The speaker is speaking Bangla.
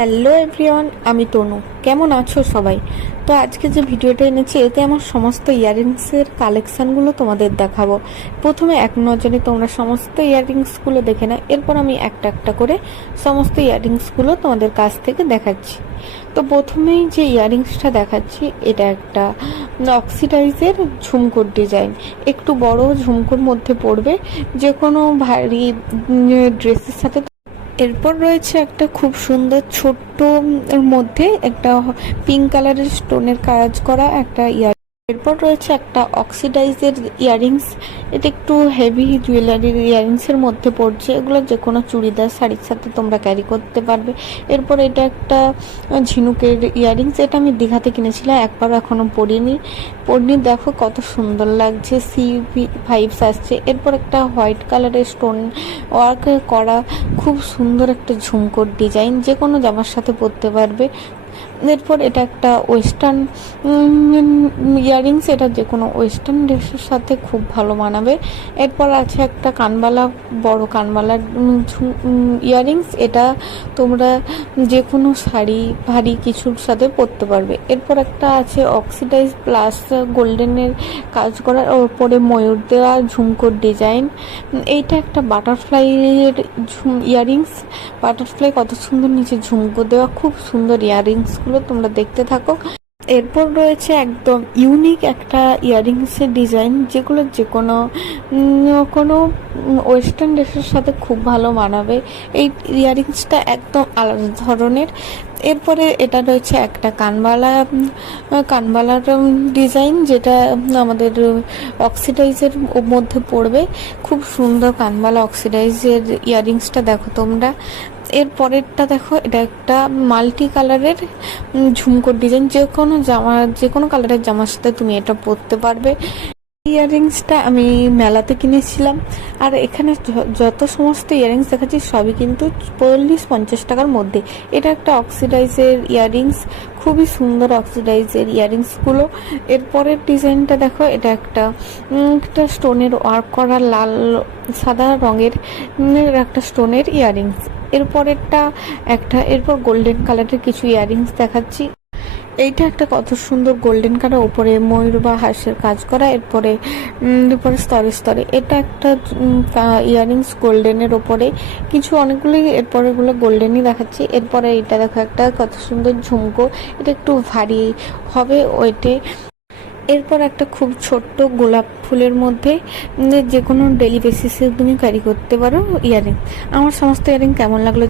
হ্যালো এভরিওয়ান, আমি তনু। কেমন আছো সবাই? তো আজকে যে ভিডিওটা এনেছি এতে আমার সমস্ত ইয়াররিংসের কালেকশানগুলো তোমাদের দেখাবো। প্রথমে এক নজরে তোমরা সমস্ত ইয়াররিংসগুলো দেখে নাও, এরপর আমি একটা একটা করে সমস্ত ইয়াররিংসগুলো তোমাদের কাছ থেকে দেখাচ্ছি। তো প্রথমেই যে ইয়াররিংসটা দেখাচ্ছি এটা একটা অক্সিডাইজের ঝুমকোর ডিজাইন, একটু বড় ঝুমকোর মধ্যে পড়বে, যে কোনো ভারী ড্রেসের সাথে। এরপর রয়েছে একটা খুব সুন্দর ছোট্ট মধ্যে একটা পিঙ্ক কালারের স্টোনের কাজ করা একটা এরপর রয়েছে একটা অক্সিডাইজের ইয়াররিংস। এটা একটু হেভি জুয়েলারির ইয়াররিংসের মধ্যে পড়ছে, এগুলো যে কোনো চুড়িদার শাড়ির সাথে তোমরা ক্যারি করতে পারবে। এরপর এটা একটা ঝিনুকের ইয়াররিংস, এটা আমি দীঘাতে কিনেছিলাম, একবার এখনও পরিনি। দেখো কত সুন্দর লাগছে, ভাইবস আসছে। এরপর একটা হোয়াইট কালারের স্টোন ওয়ার্ক করা খুব সুন্দর একটা ঝুমকোর ডিজাইন, যে কোনো জামার সাথে পরতে পারবে। এরপর এটা একটা ওয়েস্টার্ন ইয়াররিংস, এটা যে কোনো ওয়েস্টার্ন ড্রেসের সাথে খুব ভালো মানাবে। এরপর আছে একটা কানবালা, বড় কানবালার ইয়াররিংস, এটা তোমরা যে কোনো শাড়ি ভারী কিছুর সাথে পরতে পারবে। এরপর একটা আছে অক্সিডাইজ প্লাস গোল্ডেনের কাজ করার ওপরে ময়ূর দেওয়া ঝুমকোর ডিজাইন। এইটা একটা বাটারফ্লাইয়ের ইয়াররিংস, বাটারফ্লাই কত সুন্দর নিচে ঝুমকো দেওয়া, খুব সুন্দর ইয়াররিংসগুলো তোমরা দেখতে থাকো। এরপর রয়েছে একদম ইউনিক একটা ইয়াররিংসের ডিজাইন, যেগুলো যে কোনো ওয়েস্টার্ন ড্রেসের সাথে খুব ভালো মানাবে। এই ইয়াররিংসটা একদম আলাদা ধরনের। এরপরে এটা রয়েছে একটা কানবালার ডিজাইন, যেটা আমাদের অক্সিডাইজের মধ্যে পড়বে। খুব সুন্দর কানবালা অক্সিডাইজের ইয়াররিংসটা দেখো তোমরা। এর পরেরটা দেখো, এটা একটা মাল্টি কালারের ঝুমকোর ডিজাইন, যে কোনো কালারের জামার সাথে তুমি এটা পরতে পারবে। ইয়াররিংসটা আমি মেলাতে কিনেছিলাম, আর এখানে যত সমস্ত ইয়াররিংস দেখাচ্ছি সবই কিন্তু 40-50 টাকার মধ্যে। এটা একটা অক্সিডাইজের ইয়াররিংস, খুবই সুন্দর অক্সিডাইজের ইয়াররিংসগুলো। এরপরের ডিজাইনটা দেখো, এটা একটা স্টোনের ওয়ার্ক করা লাল সাদা রঙের একটা স্টোনের ইয়াররিংস। এরপর গোল্ডেন কালারের কিছু ইয়াররিংস দেখাচ্ছি। এইটা একটা কত সুন্দর গোল্ডেন কালার, ওপরে ময়ূর বা হাঁসের কাজ করা। এরপরে স্তরে স্তরে এটা একটা ইয়াররিংস গোল্ডেনের ওপরে কিছু অনেকগুলি, এরপরে এগুলো গোল্ডেনই দেখাচ্ছি। এরপরে এটা দেখো একটা কত সুন্দর ঝুমকো, এটা একটু ভারী হবে ওয়েটে। এরপর একটা খুব ছোট্ট গোলাপ ফুলের মধ্যে যে কোনো ডেলি বেসিসে তুমি ক্যারি করতে পারো ইয়াররিং। আমার সমস্ত ইয়াররিং কেমন লাগলো